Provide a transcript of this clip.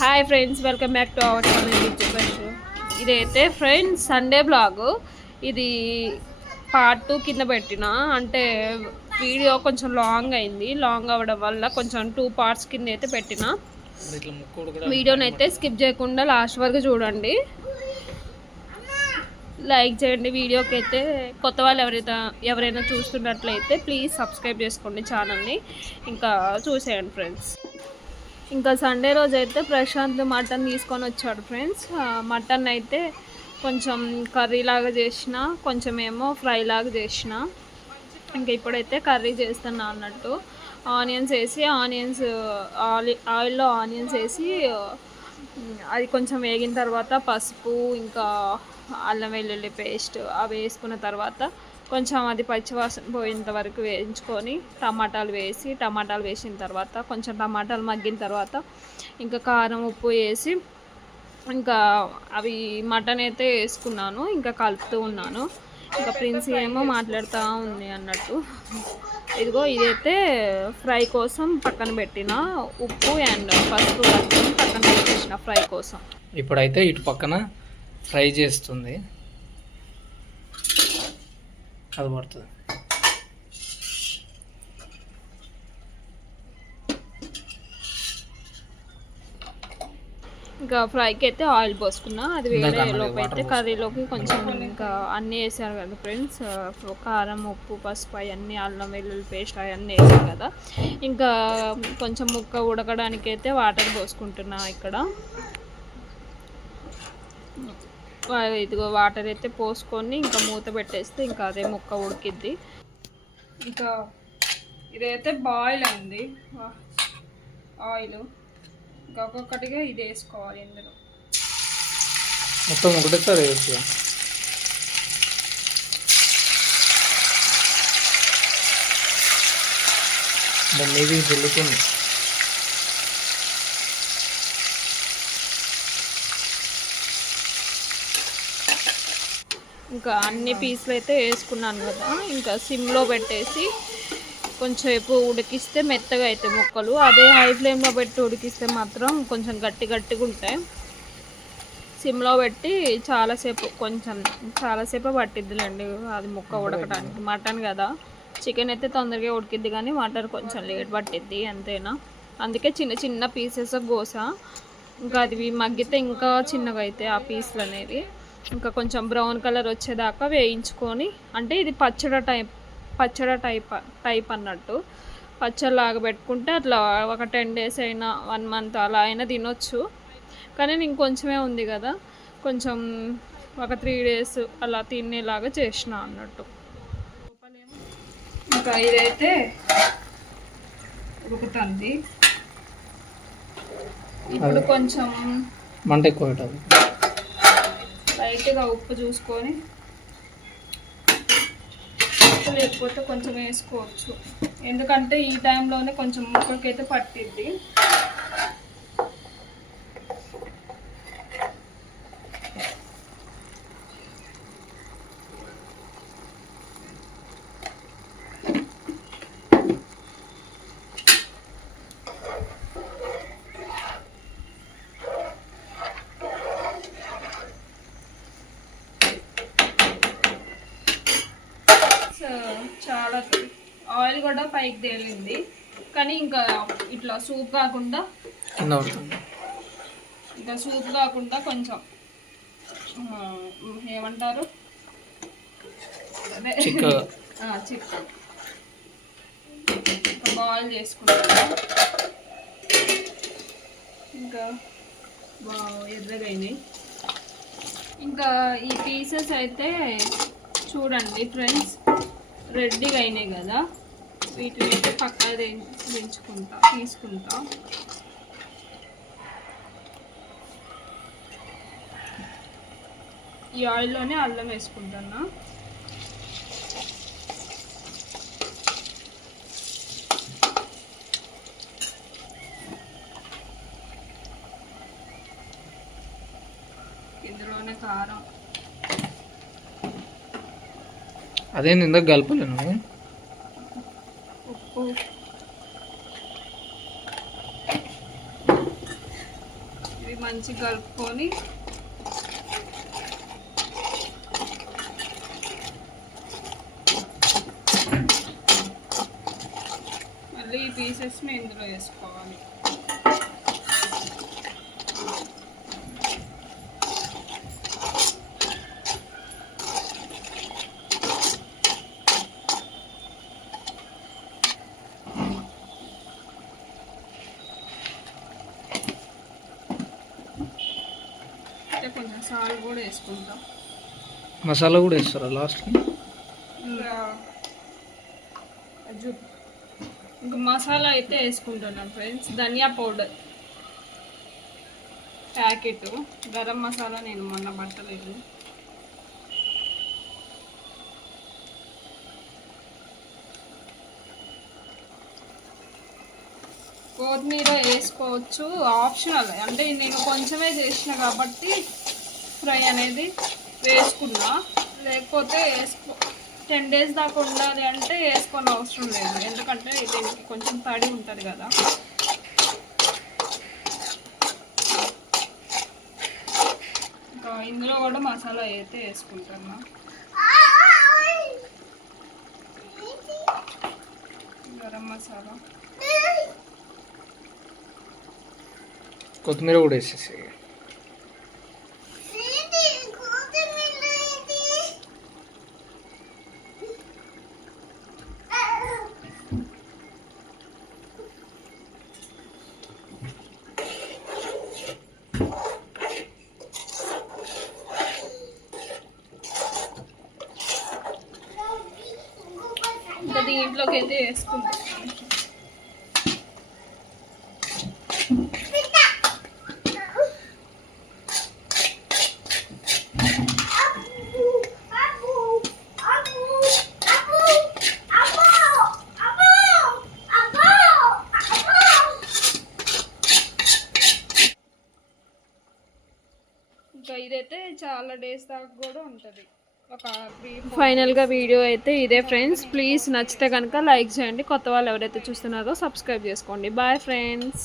Hi friends, welcome back to our channel. ఇదైతే friends Sunday blog. ఇది part 2 కింద పెట్టిన, అంటే వీడియో కొంచెం లాంగ్ అయింది. లాంగ్ అవ్వడం వల్ల కొంచెం 2 పార్ట్స్ కింద అయితే పెట్టిన. వీడియోని అయితే స్కిప్ చేయకుండా లాస్ట్ వరకు చూడండి, లైక్ చేయండి. వీడియోకి అయితే కొత్త వాళ్ళు ఎవరైనా చూస్తున్నట్లయితే ప్లీజ్ సబ్స్క్రైబ్ చేసుకోండి ఛానల్ని. ఇంకా చూసేయండి ఫ్రెండ్స్. ఇంకా సండే రోజు అయితే ప్రశాంత్ మటన్ తీసుకొని వచ్చాడు ఫ్రెండ్స్. మటన్ అయితే కొంచెం కర్రీ లాగా చేసిన, కొంచెం ఏమో ఫ్రై లాగా చేసిన. ఇంకా ఇప్పుడైతే కర్రీ చేస్తున్నా అన్నట్టు. ఆనియన్స్ వేసి ఆయిల్లో ఆనియన్స్ వేసి అది కొంచెం వేగిన తర్వాత పసుపు ఇంకా అల్లం వెల్లుల్లి పేస్ట్ అవి వేసుకున్న తర్వాత కొంచెం అది పచ్చివాసన పోయేంత వరకు వేయించుకొని టమాటాలు వేసిన తర్వాత కొంచెం టమాటాలు మగ్గిన తర్వాత ఇంకా కారం ఉప్పు వేసి ఇంకా అవి మటన్ అయితే వేసుకున్నాను. ఇంకా కలుపుతూ ఉన్నాను. ఇంకా ప్రిన్స్ ఏమో మాట్లాడుతూ ఉంది అన్నట్టు. ఇదిగో ఇదైతే ఫ్రై కోసం పక్కన పెట్టిన, ఉప్పు అండ్ పసుపు కలుపుకొని పక్కన పెట్టేసిన ఫ్రై కోసం. ఇప్పుడైతే ఇటు పక్కన ఫ్రై చేస్తుంది, అది పడుతుంది. ఇంకా ఫ్రైకి అయితే ఆయిల్ పోసుకున్నా. అది వేడేలోపు అయితే కర్రీలోకి కొంచెం ఇంకా అన్నీ వేసారు కదా ఫ్రెండ్స్, కారం ఉప్పు పసుపు అవన్నీ అల్లం వెల్లుల్లి పేస్ట్ అవన్నీ వేసారు కదా. ఇంకా కొంచెం ముక్క ఉడకడానికి అయితే వాటర్ పోసుకుంటున్నా ఇక్కడ. ఇదిగో వాటర్ అయితే పోసుకొని ఇంకా మూత పెట్టేస్తే ఇంకా అదే ముక్క ఉడికిద్ది. ఇంకా ఇదైతే బాయిల్ అయింది ఆయిల్. ఇంకా ఒక్కొక్కటిగా ఇది వేసుకోవాలి ఇందులో. మొత్తం ఒకటేసారి వేసి ఇది జల్లుతుంది. ఇంకా అన్ని పీసులు అయితే వేసుకున్నాను కదా. ఇంకా సిమ్లో పెట్టేసి కొంచెంసేపు ఉడికిస్తే మెత్తగా అవుతాయి ముక్కలు. అదే హై ఫ్లేమ్లో పెట్టి ఉడికిస్తే మాత్రం కొంచెం గట్టిగా ఉంటాయి. సిమ్లో పెట్టి చాలాసేపు పట్టిద్దిలేండి అది ముక్క ఉడకడానికి. మటన్ కదా, చికెన్ అయితే తొందరగా ఉడికిద్ది కానీ మటన్ కొంచెం లేట్ పట్టిద్ది అంతేనా. అందుకే చిన్న చిన్న పీసెస్ కోస. ఇంకా అది మగ్గితే ఇంకా చిన్నగా అవుతాయి ఆ పీసులు అనేవి. ఇంకా కొంచెం బ్రౌన్ కలర్ వచ్చేదాకా వేయించుకొని, అంటే ఇది పచ్చడి టైప్ అన్నట్టు. పచ్చడిలాగా పెట్టుకుంటే అట్లా ఒక 10 days అయినా 1 month అలా అయినా తినొచ్చు. కానీ ఇంకొంచెమే ఉంది కదా, కొంచెం ఒక 3 days అలా తినేలాగా చేసిన అన్నట్టు. ఇంకా ఇదైతే ఉడుకుతుంది. ఇప్పుడు కొంచెం మంట ఎక్కువ పెట్టాలి. లైట్గా ఉప్పు చూసుకొని, లేకపోతే కొంచెం వేసుకోవచ్చు. ఎందుకంటే ఈ టైంలోనే కొంచెం ముక్కలకైతే పట్టిద్ది. చాలా ఆయిల్ కూడా పైకి తేలింది, కానీ ఇంకా ఇట్లా సూప్ కాకుండా కొంచెం ఏమంటారు అదే చికెన్ ఇంకా బాయిల్ చేసుకుంటాను. ఇంకా ఎర్రగా అయినాయి. ఇంకా ఈ పీసెస్ అయితే చూడండి ఫ్రెండ్స్, రెడ్డిగా అయినాయి కదా. వీటిని అయితే పక్కా తీసుకుంటా. ఈ ఆయిల్లోనే అల్లం వేసుకుంటున్నా. ఇందులోనే కారం. అదే ఇందాక కలపలేను. ఉప్పు మంచిగా కలుపుకొని మళ్ళీ ఈ పీసెస్ని ఇందులో వేసుకోవాలి. కొంచెం సాల్ట్ కూడా వేసుకుంటాం. మసాలా కూడా వేస్తారా లాస్ట్కి? ఇంకా మసాలా అయితే వేసుకుంటున్నాను ఫ్రెండ్స్. ధనియా పౌడర్ ప్యాకెట్, గరం మసాలా నేను మొన్న పట్టలేదు. కొత్తిమీర వేసుకోవచ్చు, ఆప్షనల్. అంటే నేను కొంచెమే చేసిన కాబట్టి ఫ్రై అనేది వేసుకున్నా. లేకపోతే 10 days దాకా ఉండాలి అంటే వేసుకొని అవసరం లేదు, ఎందుకంటే దీనికి కొంచెం తడి ఉంటుంది కదా. ఇంకా ఇందులో కూడా మసాలా అయితే వేసుకుంటున్నా. గరం మసాలా, కొత్తిమీర కూడా వేసేసి. ఇంకా దీంట్లోకి అయితే వేసుకుంటాం. ఇంకా ఇదైతే చాలా డేస్ దాకా కూడా ఉంటుంది. ఫైనల్గా వీడియో అయితే ఇదే ఫ్రెండ్స్. ప్లీజ్ నచ్చితే కనుక లైక్ చేయండి. కొత్త వాళ్ళు ఎవరైతే చూస్తున్నారో సబ్స్క్రైబ్ చేసుకోండి. Bye friends.